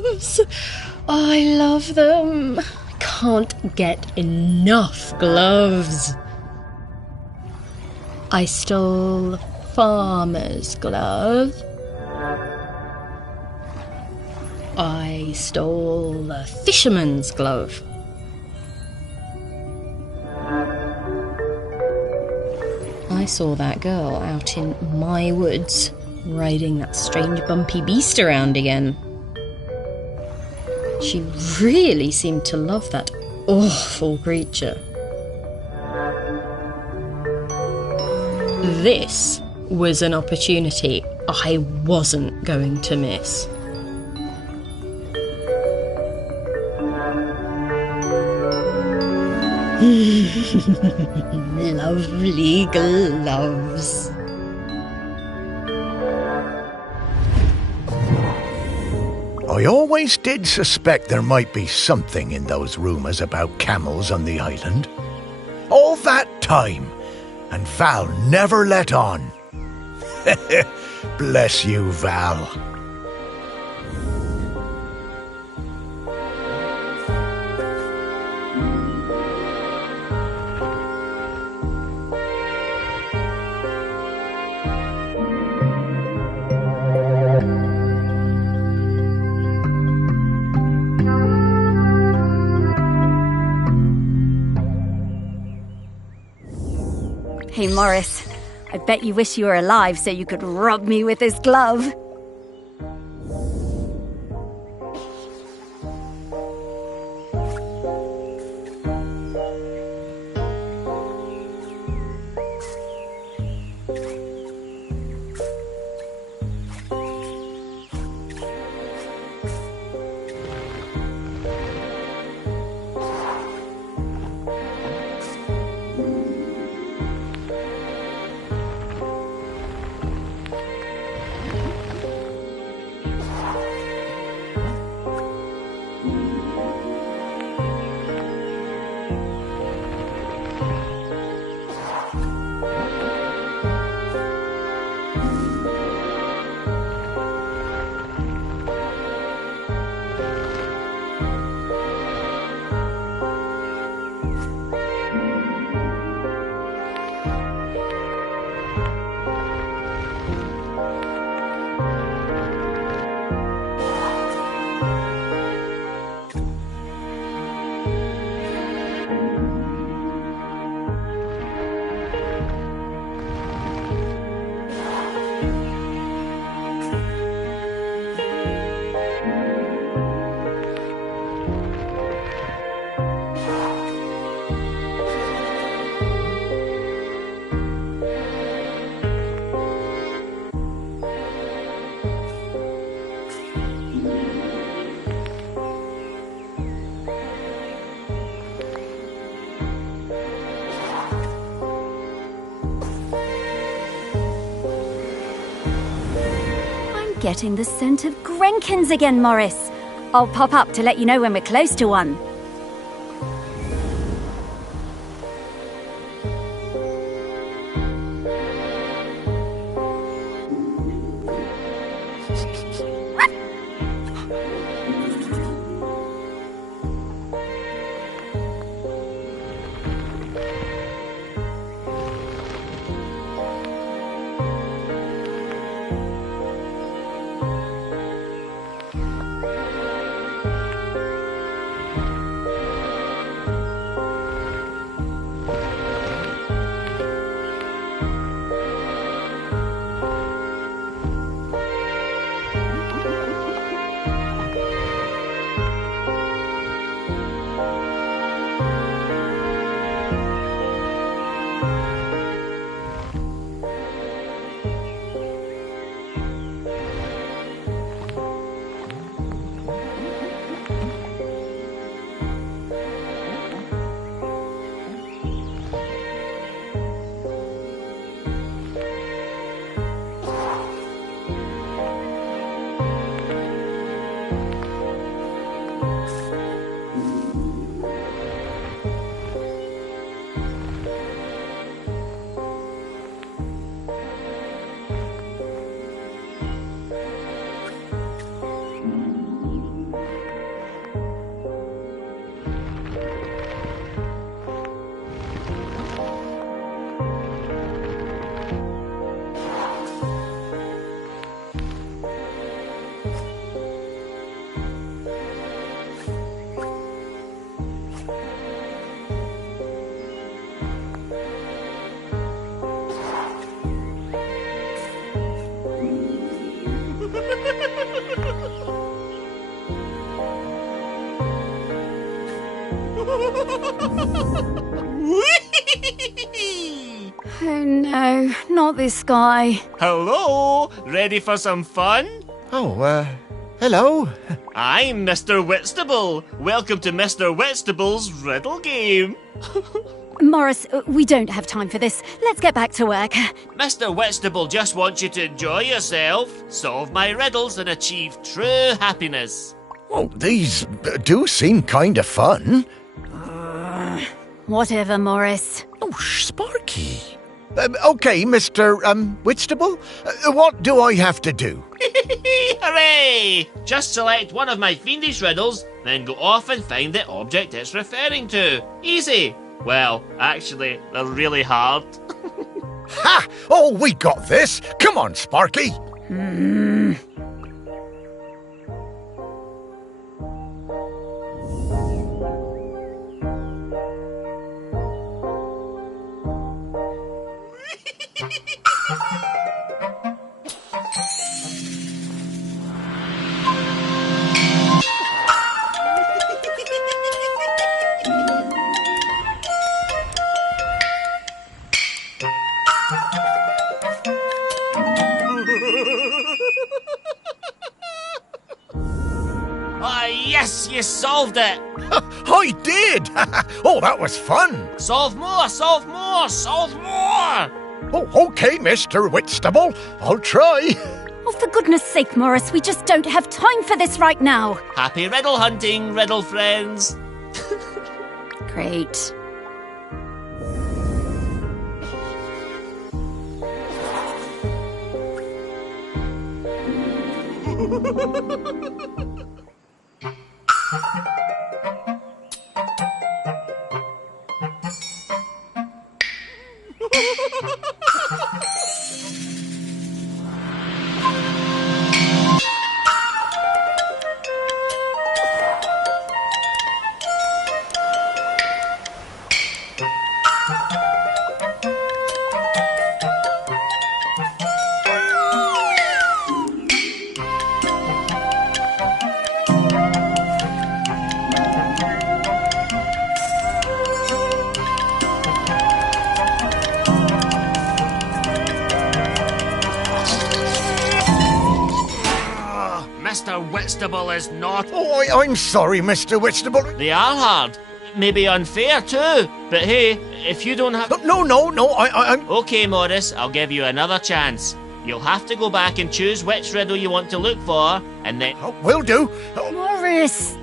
gloves! I love them. Can't get enough gloves. I stole the farmer's glove. I stole the fisherman's glove. I saw that girl out in my woods, riding that strange bumpy beast around again. She really seemed to love that awful creature. This was an opportunity I wasn't going to miss. Lovely gloves. I always did suspect there might be something in those rumours about camels on the island. All that time, and Val never let on. Bless you, Val. Hey, Morris, I bet you wish you were alive so you could rub me with this glove. Getting the scent of Grenkins again, Morris. I'll pop up to let you know when we're close to one. Oh no, not this guy. Hello, ready for some fun? Oh, hello. I'm Mr. Whitstable. Welcome to Mr. Whitstable's riddle game. Morris, we don't have time for this. Let's get back to work. Mr. Whitstable just wants you to enjoy yourself, solve my riddles and achieve true happiness. Oh, these do seem kind of fun. Whatever, Morris. Oh, Sparky. Okay, Mr. Whitstable, what do I have to do? Hooray! Just select one of my fiendish riddles, then go off and find the object it's referring to. Easy. Well, actually, they're really hard. Ha! Oh, we got this. Come on, Sparky. Ah, yes, you solved it. I did. Oh, that was fun. Solve more, solve more, solve more. Oh, okay, Mr. Whitstable. I'll try. Oh, for goodness sake, Morris, we just don't have time for this right now. Happy riddle hunting, riddle friends. Great. Mr. Whitstable is not. Oh, I'm sorry, Mr. Whitstable. They are hard. Maybe unfair too. But hey, if you don't have. No, I'm... Okay, Morris, I'll give you another chance. You'll have to go back and choose which riddle you want to look for, and then. Oh, will do. Oh, Morris!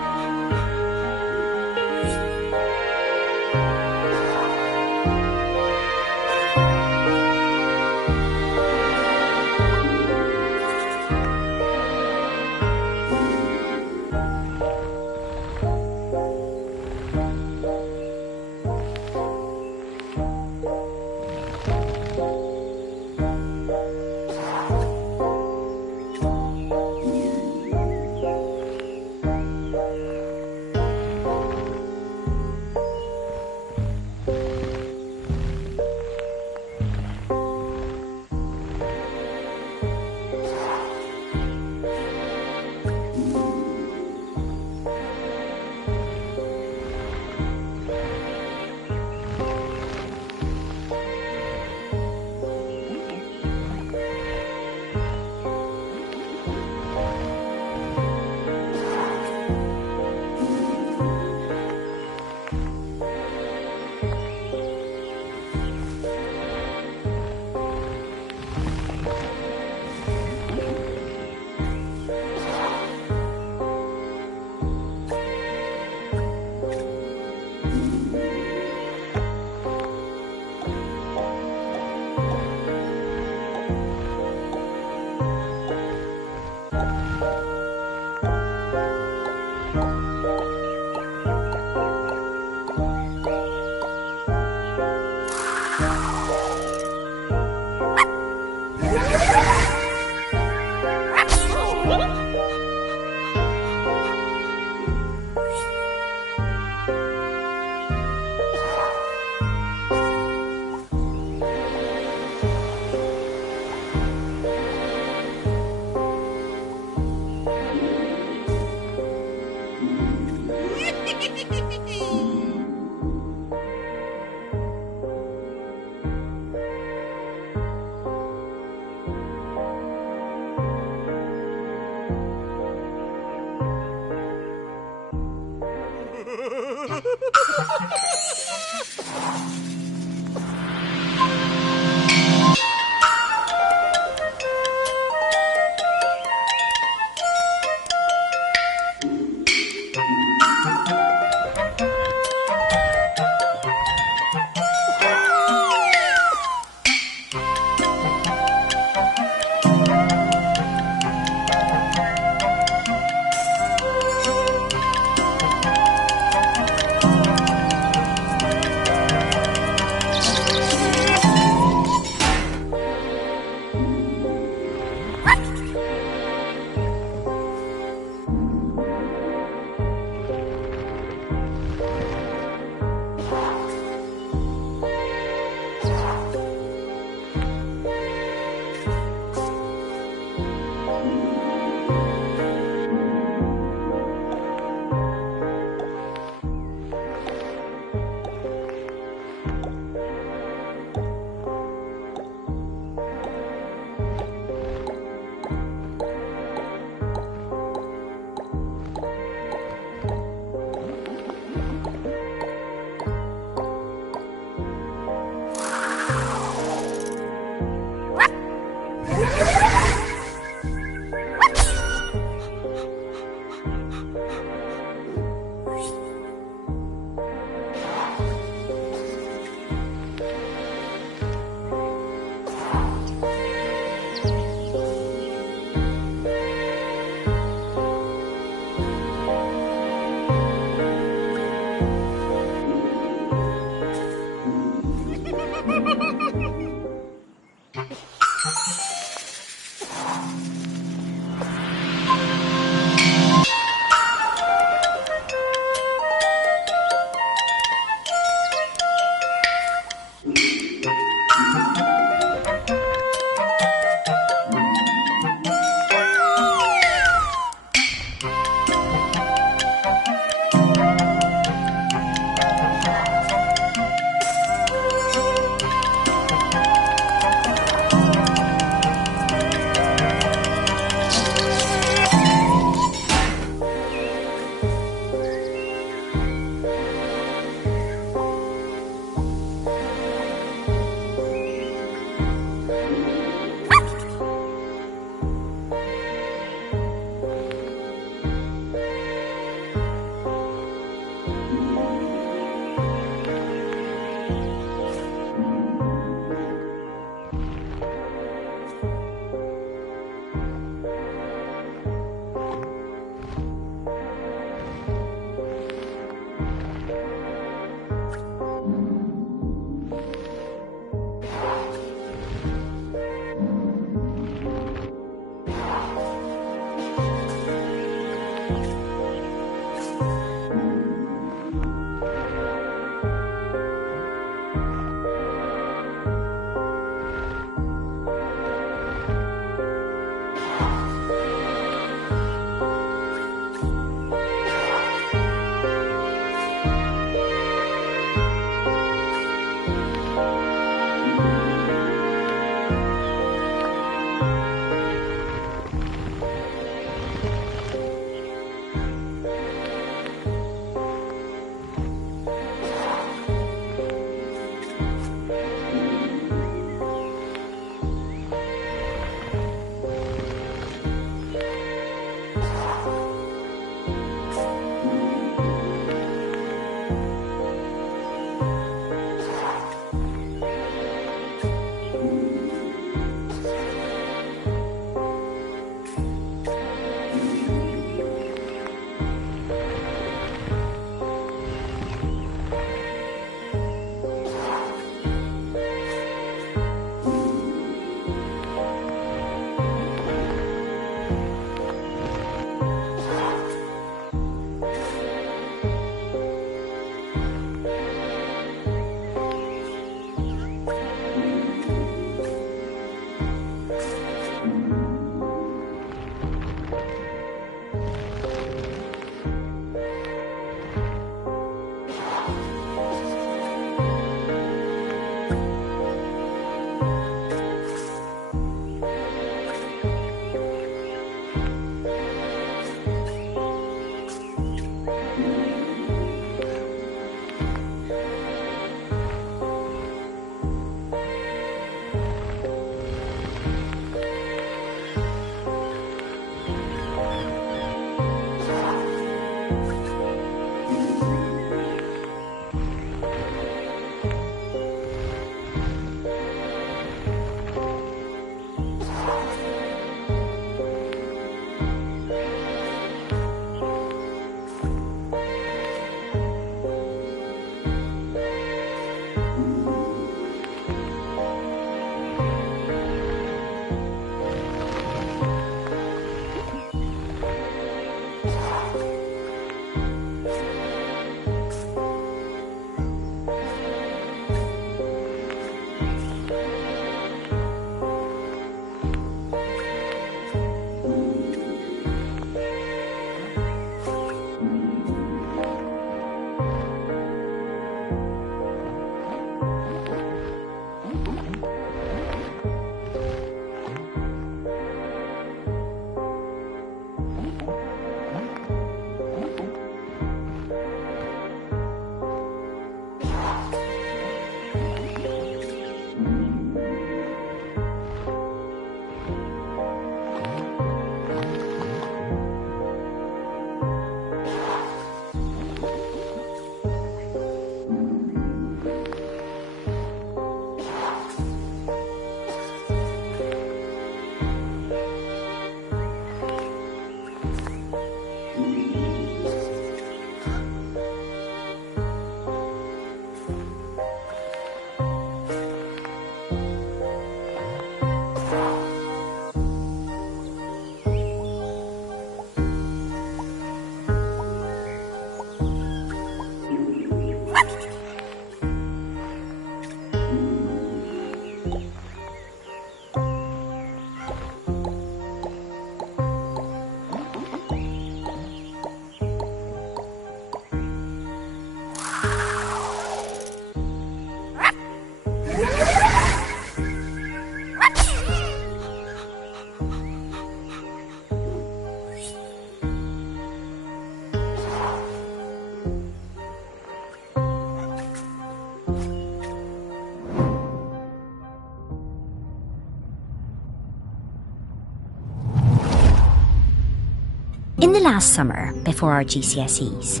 last summer, before our GCSEs,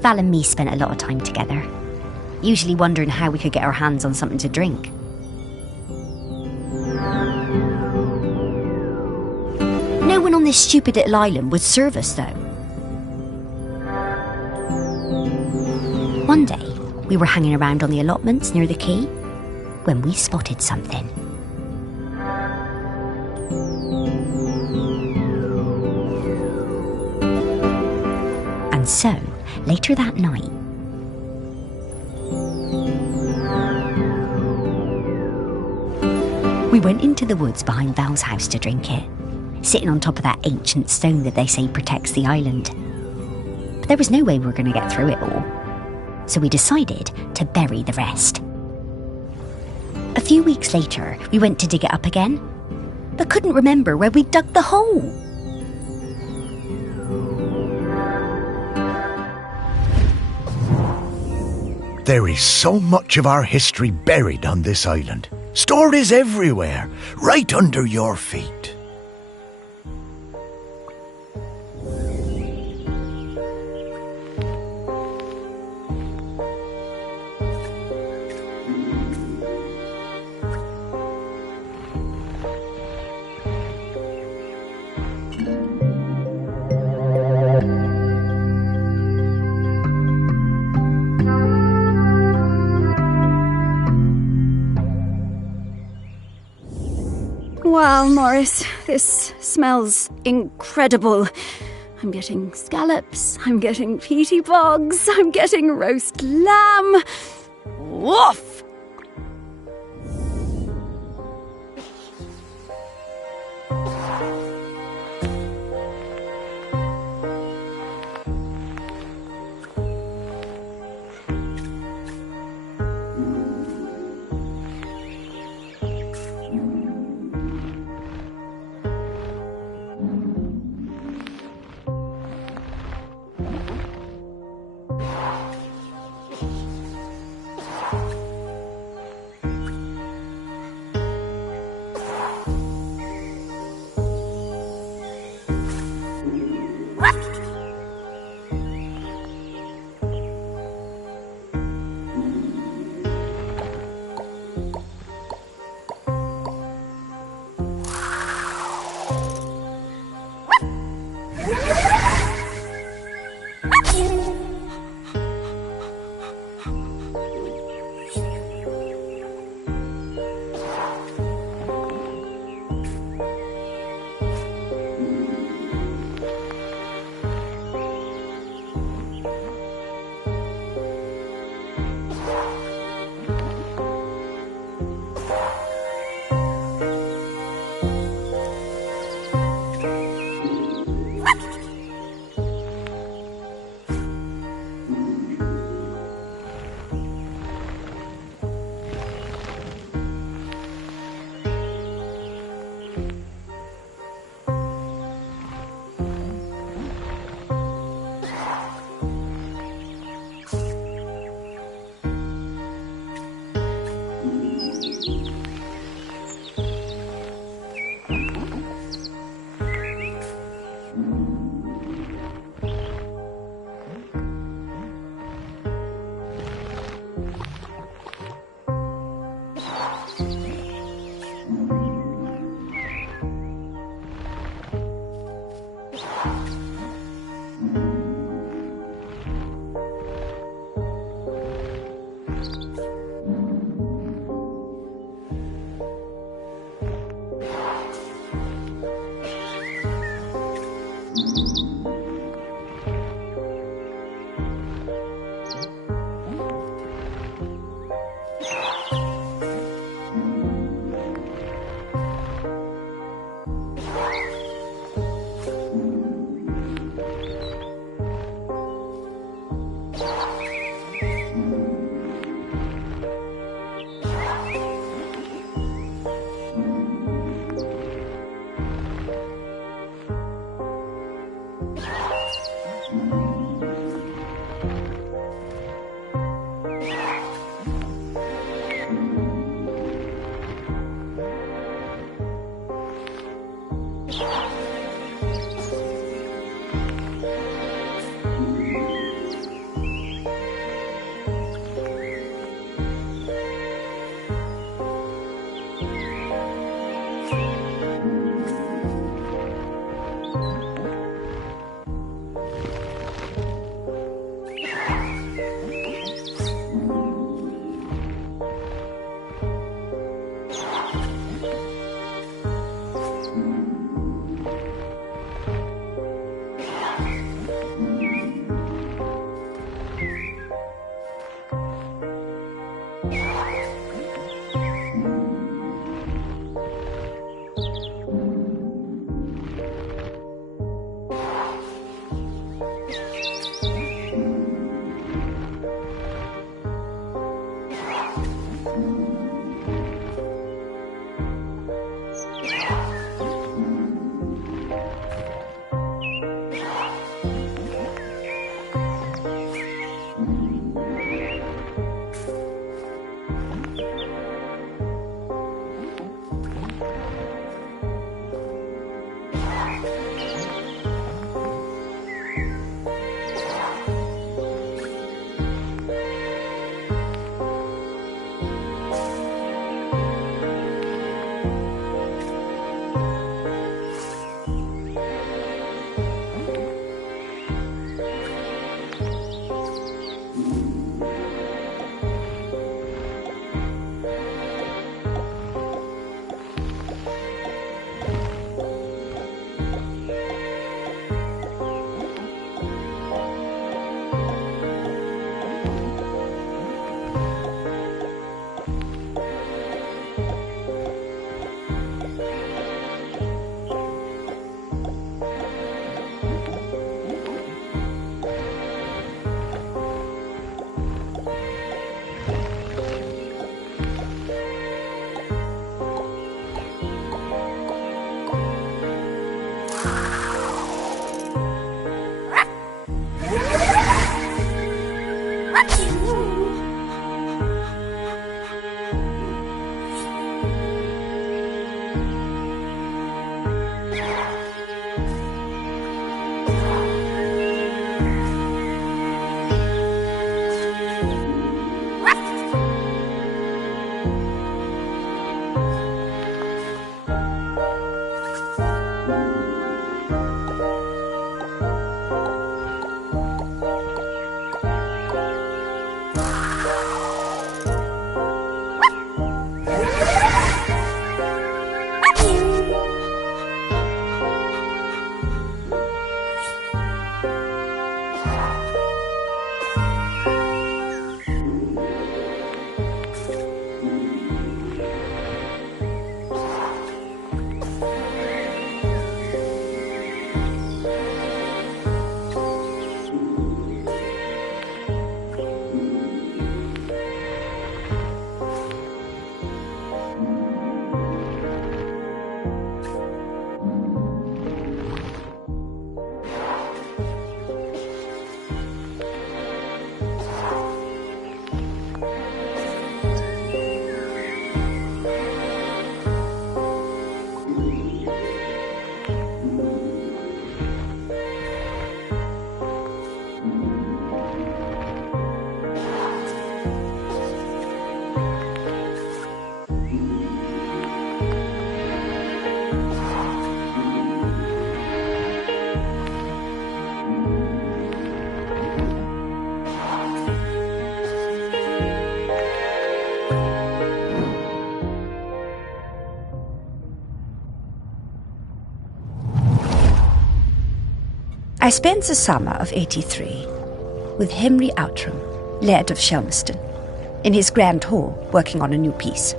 Val and me spent a lot of time together, usually wondering how we could get our hands on something to drink. No one on this stupid little island would serve us, though. One day, we were hanging around on the allotments near the quay when we spotted something. And so, later that night, we went into the woods behind Val's house to drink it, sitting on top of that ancient stone that they say protects the island. But there was no way we were going to get through it all, so we decided to bury the rest. A few weeks later, we went to dig it up again, but couldn't remember where we'd dug the hole. There is so much of our history buried on this island. Stories everywhere, right under your feet. Wow, Morris, this smells incredible. I'm getting scallops, I'm getting peaty bogs, I'm getting roast lamb. Woof! I spent the summer of '83 with Henry Outram, Laird of Shelmerston, in his grand hall working on a new piece.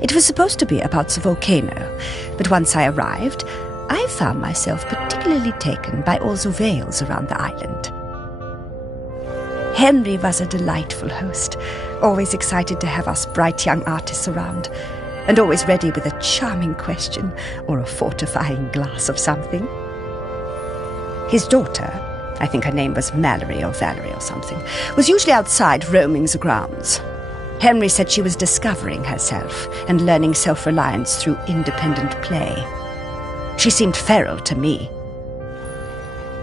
It was supposed to be about the volcano, but once I arrived, I found myself particularly taken by all the vales around the island. Henry was a delightful host, always excited to have us bright young artists around, and always ready with a charming question or a fortifying glass of something. His daughter, I think her name was Mallory or Valerie or something, was usually outside roaming the grounds. Henry said she was discovering herself and learning self-reliance through independent play. She seemed feral to me.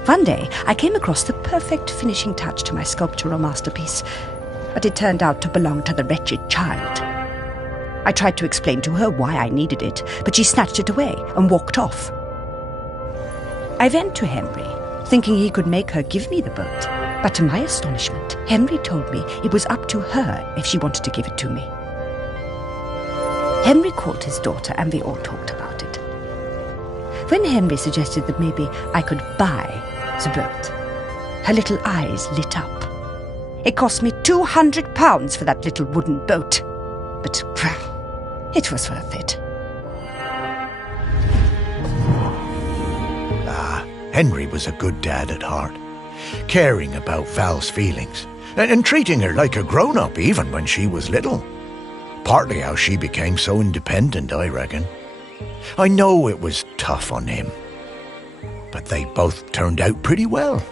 One day, I came across the perfect finishing touch to my sculptural masterpiece, but it turned out to belong to the wretched child. I tried to explain to her why I needed it, but she snatched it away and walked off. I went to Henry, thinking he could make her give me the boat, but to my astonishment, Henry told me it was up to her if she wanted to give it to me. Henry called his daughter and we all talked about it. When Henry suggested that maybe I could buy the boat, her little eyes lit up. It cost me £200 for that little wooden boat, but it was worth it. Henry was a good dad at heart, caring about Val's feelings, and treating her like a grown-up even when she was little. Partly how she became so independent, I reckon. I know it was tough on him, but they both turned out pretty well.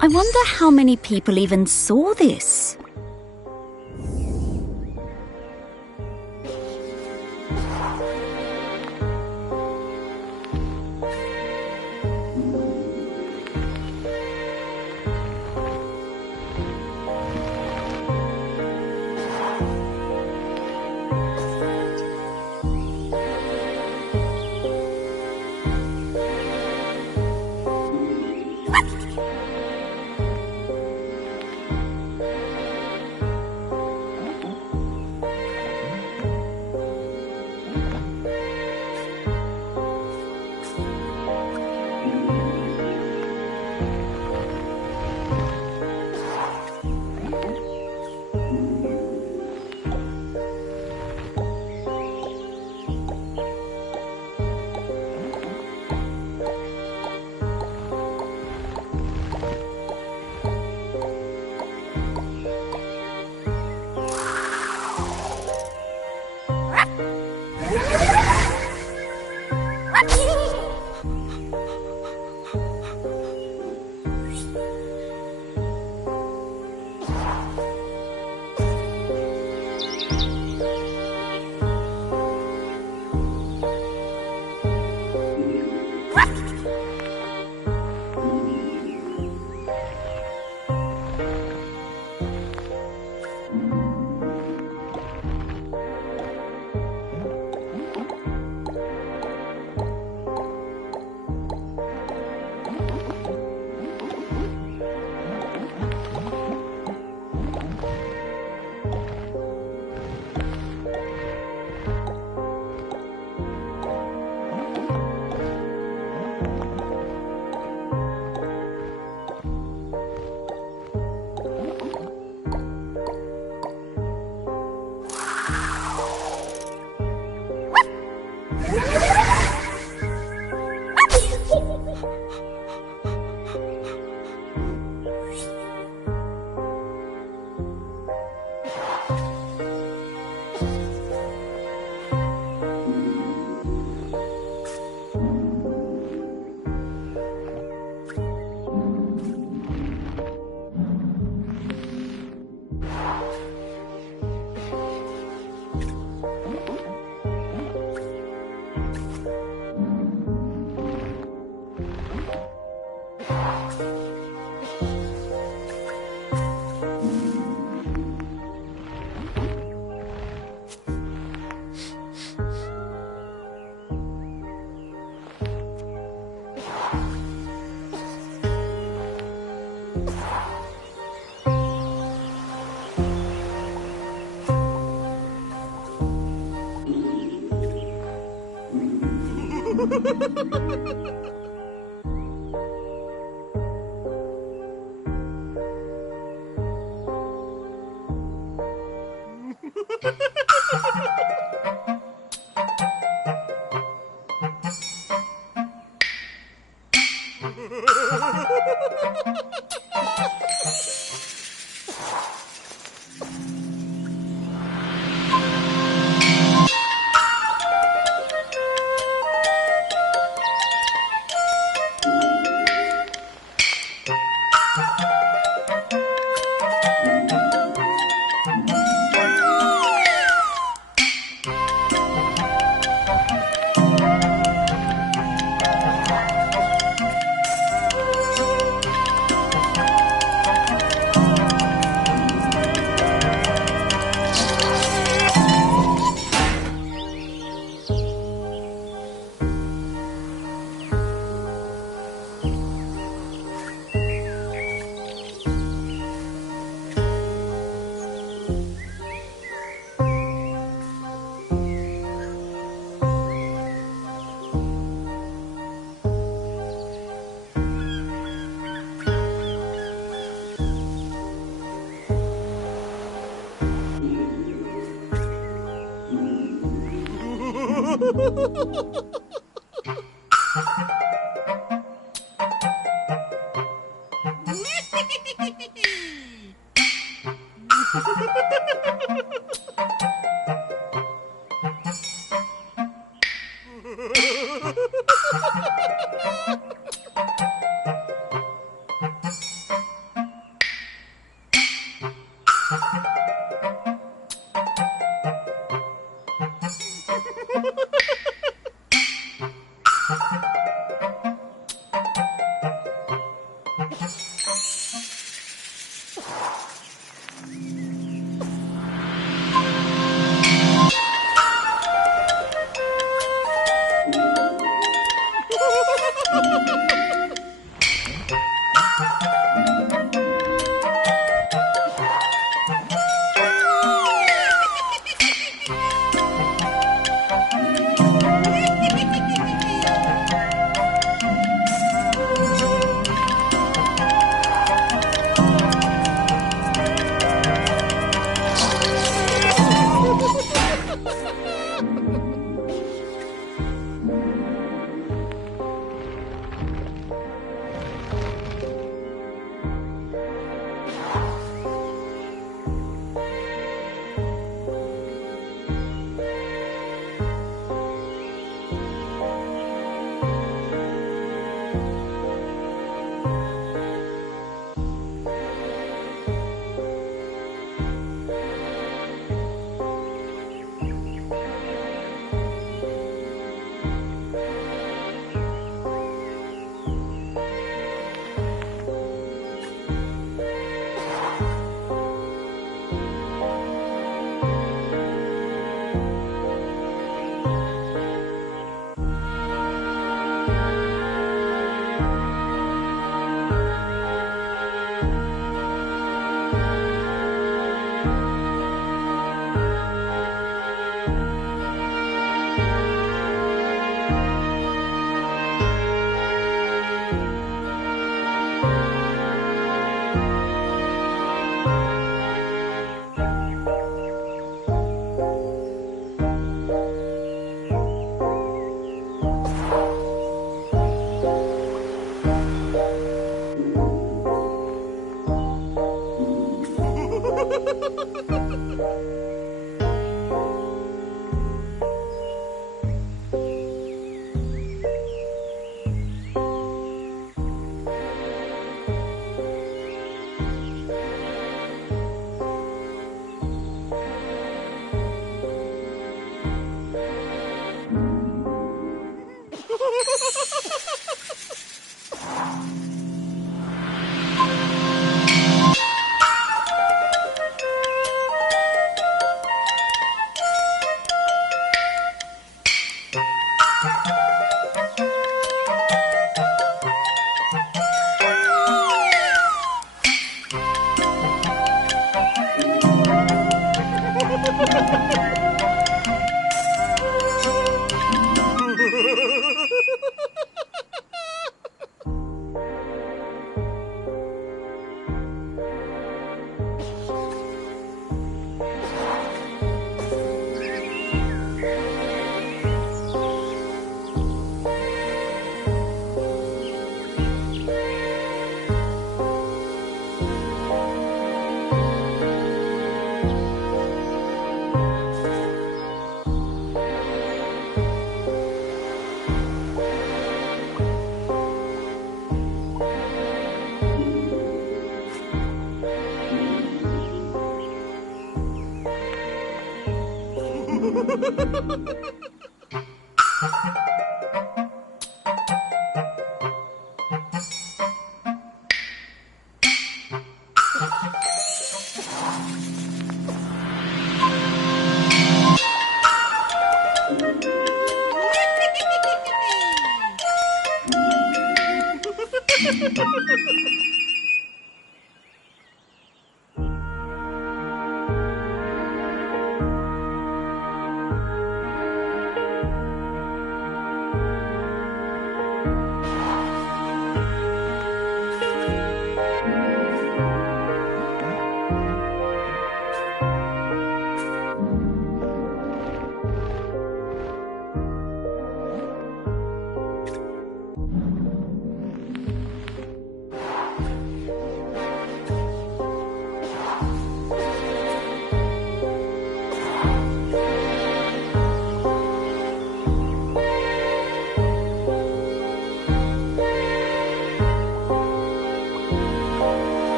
I wonder how many people even saw this.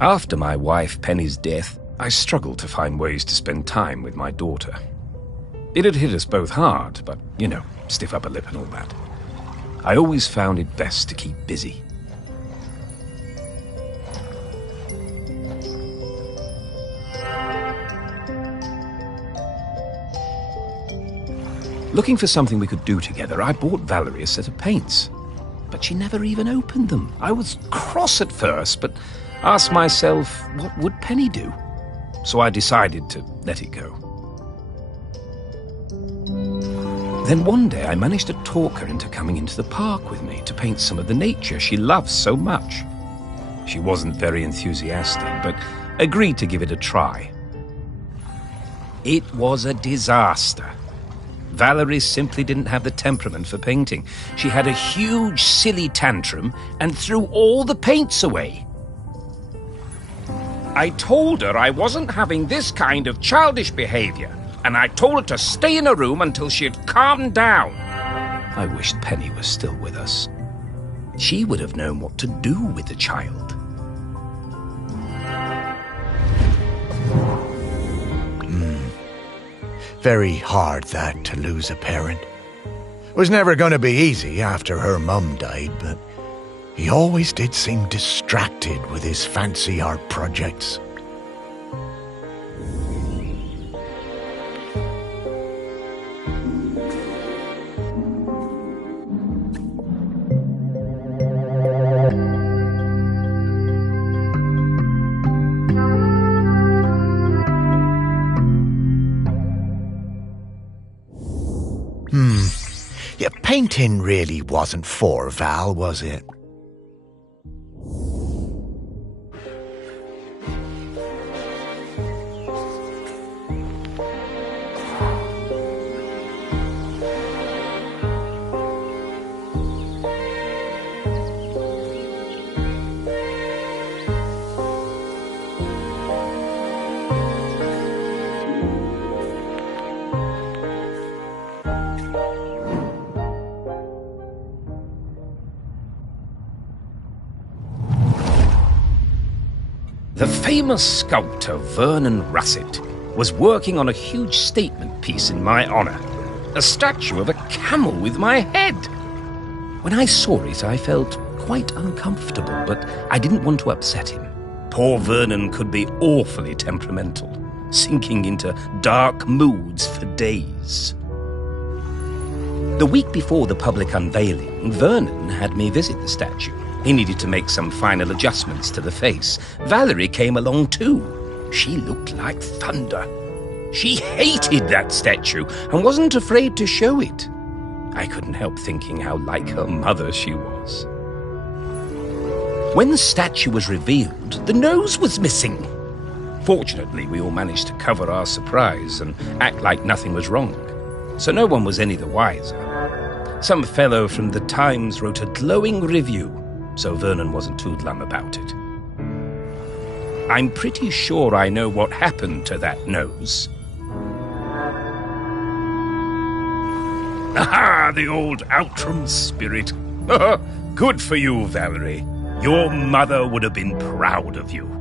After my wife Penny's death, I struggled to find ways to spend time with my daughter. It had hit us both hard, but, stiff upper lip and all that. I always found it best to keep busy. Looking for something we could do together, I bought Valerie a set of paints. But she never even opened them. I was cross at first, but asked myself, what would Penny do? So I decided to let it go. Then one day I managed to talk her into coming into the park with me to paint some of the nature she loves so much. She wasn't very enthusiastic, but agreed to give it a try. It was a disaster. Valerie simply didn't have the temperament for painting. She had a huge, silly tantrum and threw all the paints away. I told her I wasn't having this kind of childish behavior, and I told her to stay in her room until she had calmed down. I wished Penny was still with us. She would have known what to do with the child. Very hard, that, to lose a parent. Was never going to be easy after her mum died, but he always did seem distracted with his fancy art projects. Yeah, painting really wasn't for Val, was it? The famous sculptor Vernon Russet was working on a huge statement piece in my honor, a statue of a camel with my head. When I saw it, I felt quite uncomfortable, but I didn't want to upset him. Poor Vernon could be awfully temperamental, sinking into dark moods for days. The week before the public unveiling, Vernon had me visit the statue. He needed to make some final adjustments to the face. Valerie came along too. She looked like thunder. She hated that statue and wasn't afraid to show it. I couldn't help thinking how like her mother she was. When the statue was revealed, the nose was missing. Fortunately, we all managed to cover our surprise and act like nothing was wrong, so no one was any the wiser. Some fellow from the Times wrote a glowing review, so Vernon wasn't too glum about it. I'm pretty sure I know what happened to that nose. Aha, the old Outram spirit. Good for you, Valerie. Your mother would have been proud of you.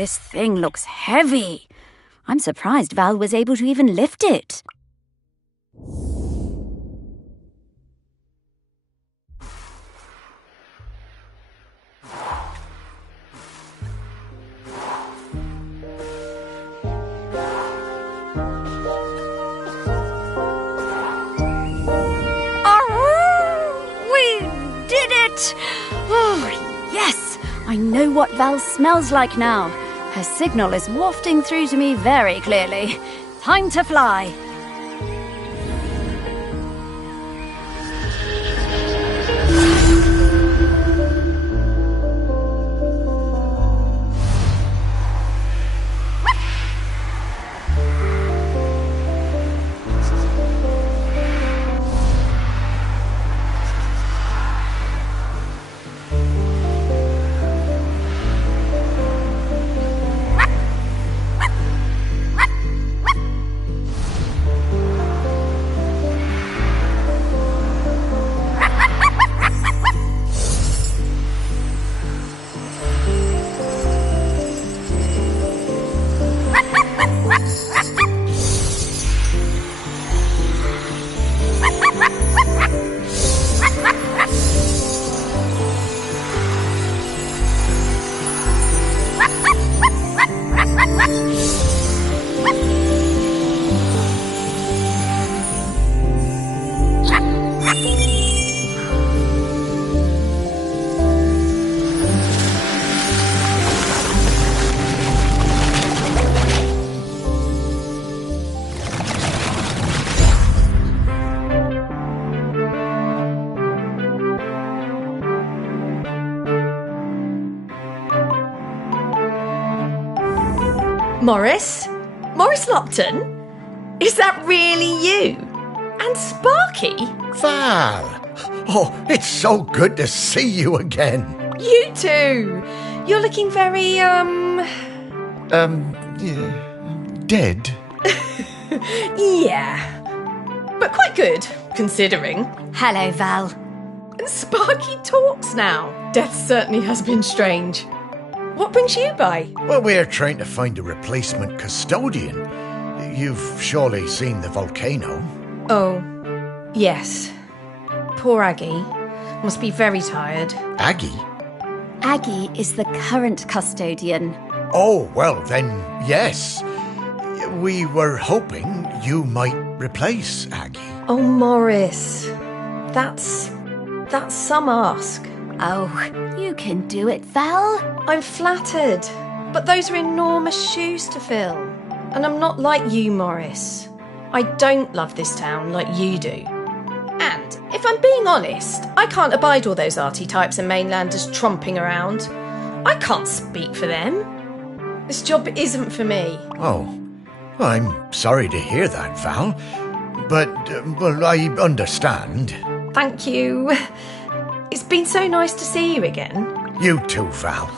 This thing looks heavy. I'm surprised Val was able to even lift it. Oh, yes! I know what Val smells like now. Her signal is wafting through to me very clearly. Time to fly. Morris? Morris Lupton? Is that really you? And Sparky? Val! Oh, it's so good to see you again. You too! You're looking very, Dead? Yeah. But quite good, considering. Hello, Val. And Sparky talks now. Death certainly has been strange. What brings you by? Well, we're trying to find a replacement custodian. You've surely seen the volcano. Oh, yes. Poor Aggie. Must be very tired. Aggie? Aggie is the current custodian. Oh, well then, yes. We were hoping you might replace Aggie. Oh, Morris. That's some ask. Oh, you can do it, Val. I'm flattered, but those are enormous shoes to fill. And I'm not like you, Morris. I don't love this town like you do. And, if I'm being honest, I can't abide all those arty types and mainlanders tromping around. I can't speak for them. This job isn't for me. Oh, well, I'm sorry to hear that, Val. But, well, I understand. Thank you. It's been so nice to see you again. You too, Val.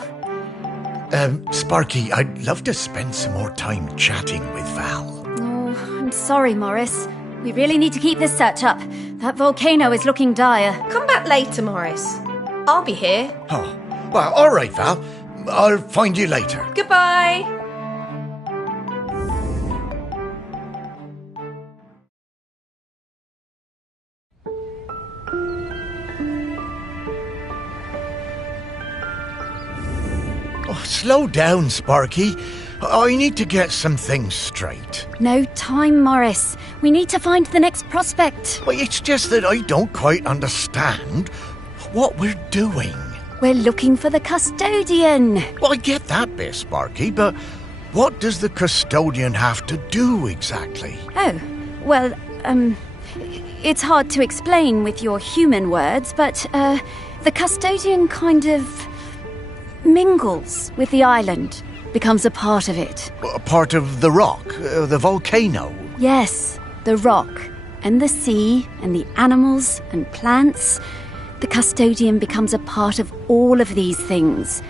Sparky, I'd love to spend some more time chatting with Val. Oh, I'm sorry, Morris. We really need to keep this search up. That volcano is looking dire. Come back later, Morris. I'll be here. Oh, well, all right, Val. I'll find you later. Goodbye. Oh, slow down, Sparky. I need to get some things straight. No time, Morris. We need to find the next prospect. Well, it's just that I don't quite understand what we're doing. We're looking for the custodian. Well, I get that bit, Sparky, but what does the custodian have to do exactly? Oh, well, it's hard to explain with your human words, but, the custodian kind of mingles with the island, becomes a part of it. A part of the rock, the volcano? Yes, the rock, and the sea, and the animals and plants. The custodian becomes a part of all of these things.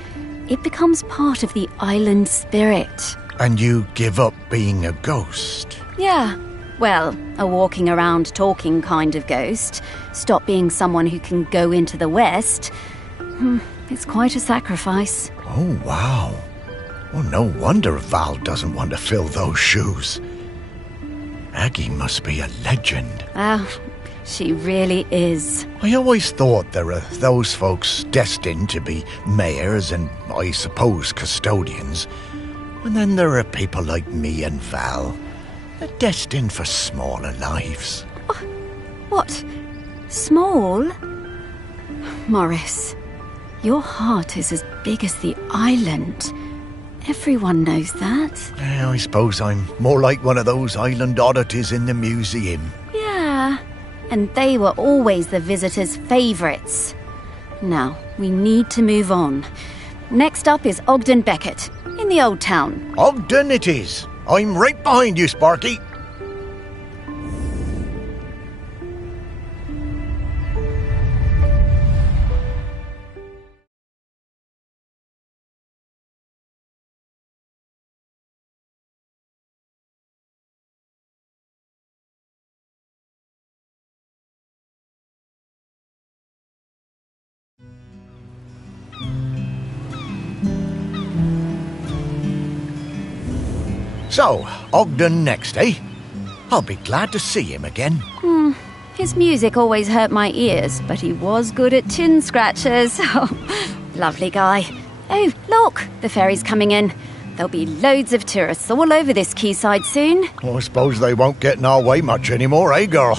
It becomes part of the island spirit. And you give up being a ghost? Yeah, well, a walking around talking kind of ghost. Stop being someone who can go into the West. It's quite a sacrifice. Oh, wow. Oh, no wonder Val doesn't want to fill those shoes. Aggie must be a legend. Ah, she really is. I always thought there are those folks destined to be mayors and, I suppose, custodians. And then there are people like me and Val, destined for smaller lives. What? Small? Morris, your heart is as big as the island. Everyone knows that. I suppose I'm more like one of those island oddities in the museum. Yeah, and they were always the visitors' favourites. Now, we need to move on. Next up is Ogden Beckett, in the Old Town. Ogden it is. I'm right behind you, Sparky. So, Ogden next, eh? I'll be glad to see him again. His music always hurt my ears, but he was good at chin scratchers. Oh, lovely guy. Oh, look, the ferry's coming in. There'll be loads of tourists all over this quayside soon. I suppose they won't get in our way much anymore, eh, girl?